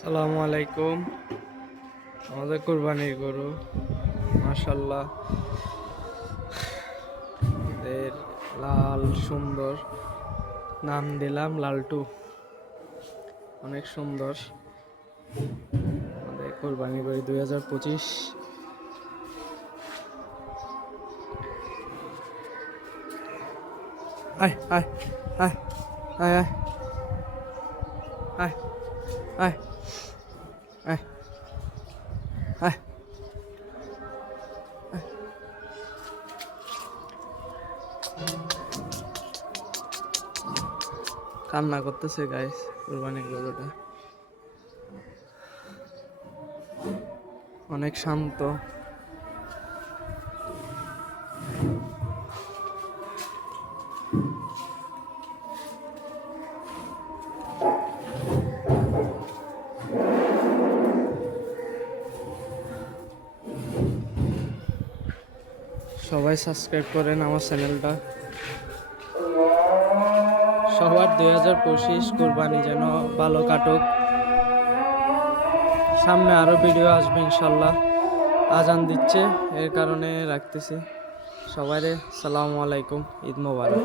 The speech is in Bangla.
সালামু আলাইকুম। আমাদের কোরবানির গরু মাশাল্লাহ এদের লাল, সুন্দর। নাম দিলাম লালটু। অনেক সুন্দর। আমাদের কোরবানি করি দুই হাজার পঁচিশ। আয় আয় আয় আয় আয়। আয়। আয় আয় আয় কান্না করতেছে গাইস কোরবানির গরুটা। অনেক শান্ত। সবাই সাবস্ক্রাইব করেন আমার চ্যানেলটা। সবার দুই হাজার পঁচিশ কোরবানি যেন ভালো কাটুক। সামনে আরও ভিডিও আসবে ইনশাল্লাহ। আজান দিচ্ছে, এর কারণে রাখতেছি। সবাই সালামু আলাইকুম, ঈদ মোবারক।